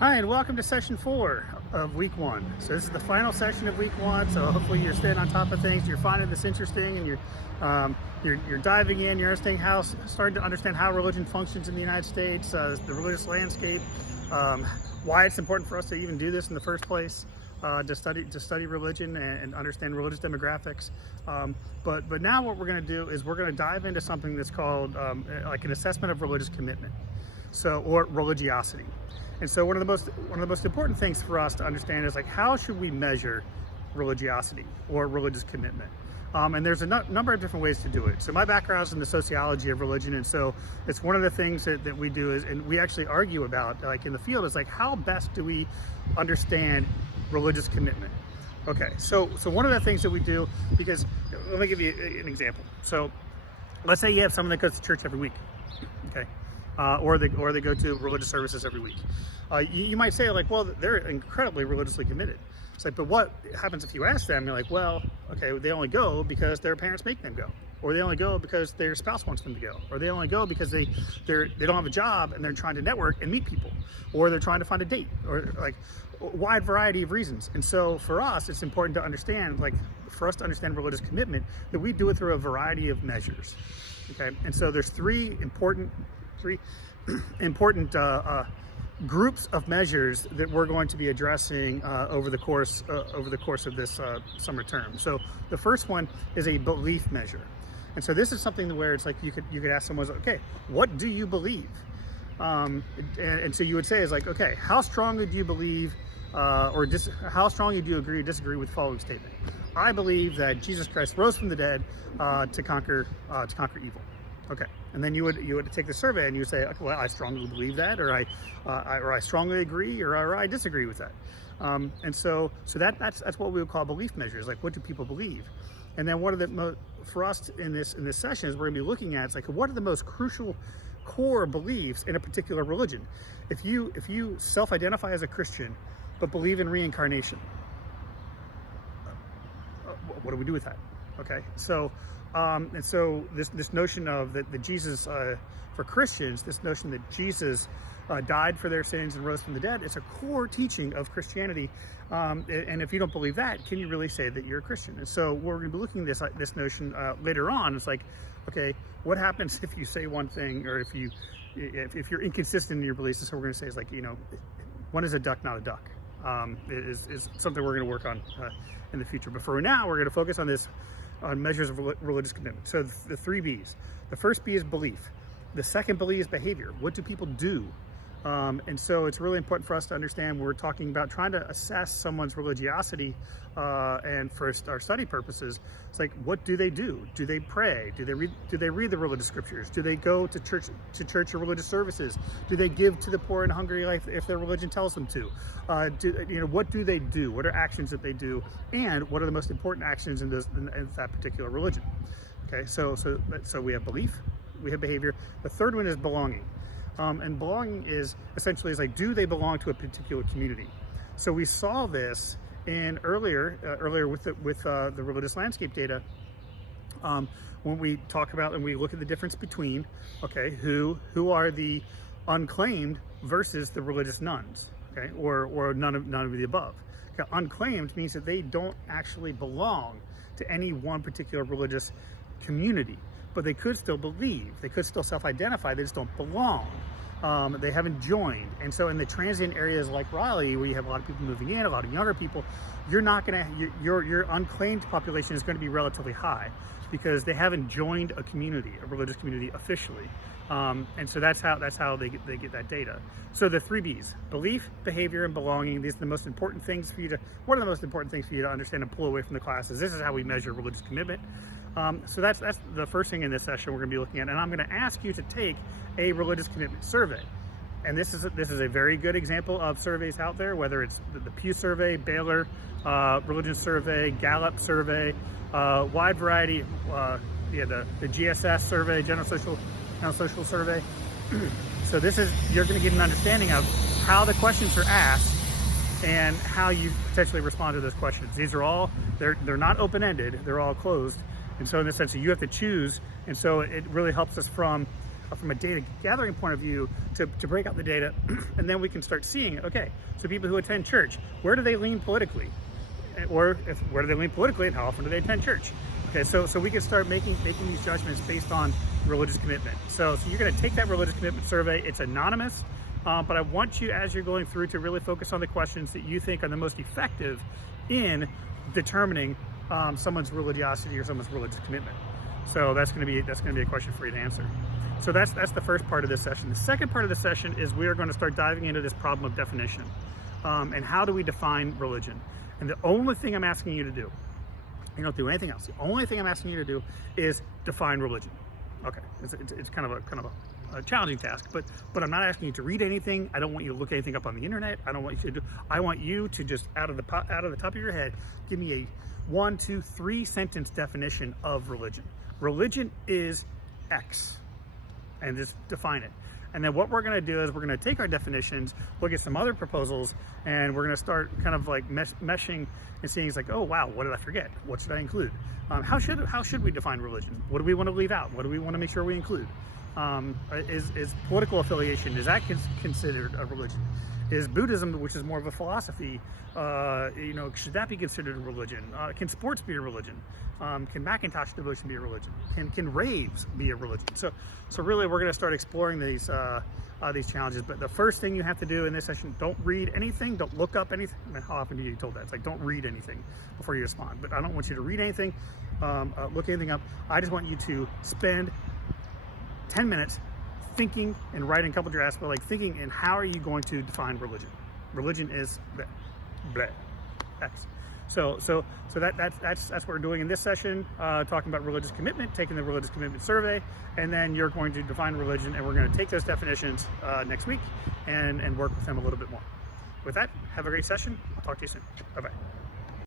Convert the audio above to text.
Hi, and welcome to session 4 of week 1. So this is the final session of week 1. So hopefully you're staying on top of things. You're finding this interesting, and you're diving in. You're starting to understand how religion functions in the United States, the religious landscape, why it's important for us to even do this in the first place, to study religion and understand religious demographics. But now what we're going to do is we're going to dive into something that's called like an assessment of religious commitment, or religiosity. And so one of the most important things for us to understand is, like, how should we measure religiosity or religious commitment? And there's a number of different ways to do it. So my background is in the sociology of religion, and so it's one of the things that we do is, and we actually argue about, like, in the field, is like, how best do we understand religious commitment? Okay, so one of the things that we do, because let me give you an example. So let's say you have someone that goes to church every week, okay? Or they go to religious services every week. You might say, like, well, they're incredibly religiously committed. It's like, but what happens if you ask them? You're like, well, okay, they only go because their parents make them go, or they only go because their spouse wants them to go, or they only go because they don't have a job and they're trying to network and meet people, or they're trying to find a date, or like a wide variety of reasons. And so for us, it's important to understand, like, for us to understand religious commitment, that we do it through a variety of measures. Okay, and so there's three important groups of measures that we're going to be addressing over the course of this summer term. So the first one is a belief measure, and so this is something where it's like you could ask someone, okay, what do you believe? And so you would say, is like, okay, how strongly do you believe, how strongly do you agree or disagree with the following statement? I believe that Jesus Christ rose from the dead to conquer evil. Okay, and then you would take the survey and you would say, okay, well, I strongly believe that, or I strongly agree, or I disagree with that. And so that's what we would call belief measures. Like, what do people believe? And then one of the for us in this session is we're going to be looking at, it's like, what are the most crucial core beliefs in a particular religion? If you self-identify as a Christian but believe in reincarnation, what do we do with that? Okay, so and so this notion of that Jesus, for Christians, this notion that Jesus died for their sins and rose from the dead, it's a core teaching of Christianity. And if you don't believe that, can you really say that you're a Christian? And so we're going to be looking at this notion later on. It's like, okay, what happens if you say one thing, or if you're inconsistent in your beliefs? So we're going to say, is like, when is a duck not a duck? Is something we're going to work on in the future. But for now, we're going to focus on measures of religious commitment. So the 3 B's. The first B is belief. The second B is behavior. What do people do? And so it's really important for us to understand, we're talking about trying to assess someone's religiosity, and for our study purposes, it's like, what do they do? Do they pray? Do they read the religious scriptures? Do they go to church or religious services? Do they give to the poor and hungry if their religion tells them to? What do they do? What are actions that they do? And what are the most important actions in that particular religion? Okay, so we have belief, we have behavior. The third one is belonging. And belonging is essentially like, do they belong to a particular community? So we saw this earlier with the religious landscape data, when we talk about and we look at the difference between, okay, who are the unclaimed versus the religious nuns, okay, or none of the above. Okay, unclaimed means that they don't actually belong to any one particular religious community, but they could still believe, they could still self-identify, they just don't belong. They haven't joined. And so in the transient areas like Raleigh, where you have a lot of people moving in, a lot of younger people, you're not going to, your unclaimed population is going to be relatively high, because they haven't joined a religious community officially. And so that's how they get that data. So the 3 B's: belief, behavior, and belonging. These are the most important things for you one of the most important things for you to understand and pull away from the classes. This is how we measure religious commitment. So that's the first thing in this session we're going to be looking at, and I'm going to ask you to take a religious commitment survey. And this is a very good example of surveys out there, whether it's the Pew survey, Baylor religion survey, Gallup survey, wide variety, the GSS survey, General Social Survey. So you're going to get an understanding of how the questions are asked and how you potentially respond to those questions. These are all, they're not open-ended, they're all closed. And so in this sense, you have to choose. And so it really helps us from from a data gathering point of view to break out the data, and then we can start seeing, okay, so people who attend church, where do they lean politically? Or where do they lean politically, and how often do they attend church? Okay, so we can start making these judgments based on religious commitment. So you're going to take that religious commitment survey. It's anonymous, but I want you, as you're going through, to really focus on the questions that you think are the most effective in determining someone's religiosity or someone's religious commitment. So that's going to be a question for you to answer. So that's the first part of this session. The second part of the session is we are going to start diving into this problem of definition, and how do we define religion. And the only thing I'm asking you to do, you don't do anything else. The only thing I'm asking you to do is define religion. Okay, it's kind of a challenging task, but I'm not asking you to read anything. I don't want you to look anything up on the internet. I don't want you to do. I want you to just out of the top of your head, give me a 1, 2, 3 sentence definition of religion. Religion is X, and just define it. And then what we're going to do is we're going to take our definitions, look at some other proposals, and we're going to start kind of like meshing and seeing, it's like, oh wow, what did I forget? What should I include? How should we define religion? What do we want to leave out? What do we want to make sure we include? Is political affiliation, is that considered a religion? Is Buddhism, which is more of a philosophy, should that be considered a religion? Can sports be a religion? Can Macintosh devotion be a religion? Can raves be a religion? So really, we're going to start exploring these challenges. But the first thing you have to do in this session, don't read anything, don't look up anything. I mean, how often do you get told that? It's like, don't read anything before you respond. But I don't want you to read anything, look anything up. I just want you to spend 10 minutes thinking and writing a couple drafts, but like thinking and how are you going to define religion? Religion is blah, X. So that's what we're doing in this session, talking about religious commitment, taking the religious commitment survey, and then you're going to define religion, and we're going to take those definitions next week and work with them a little bit more. With that, have a great session. I'll talk to you soon. Bye-bye.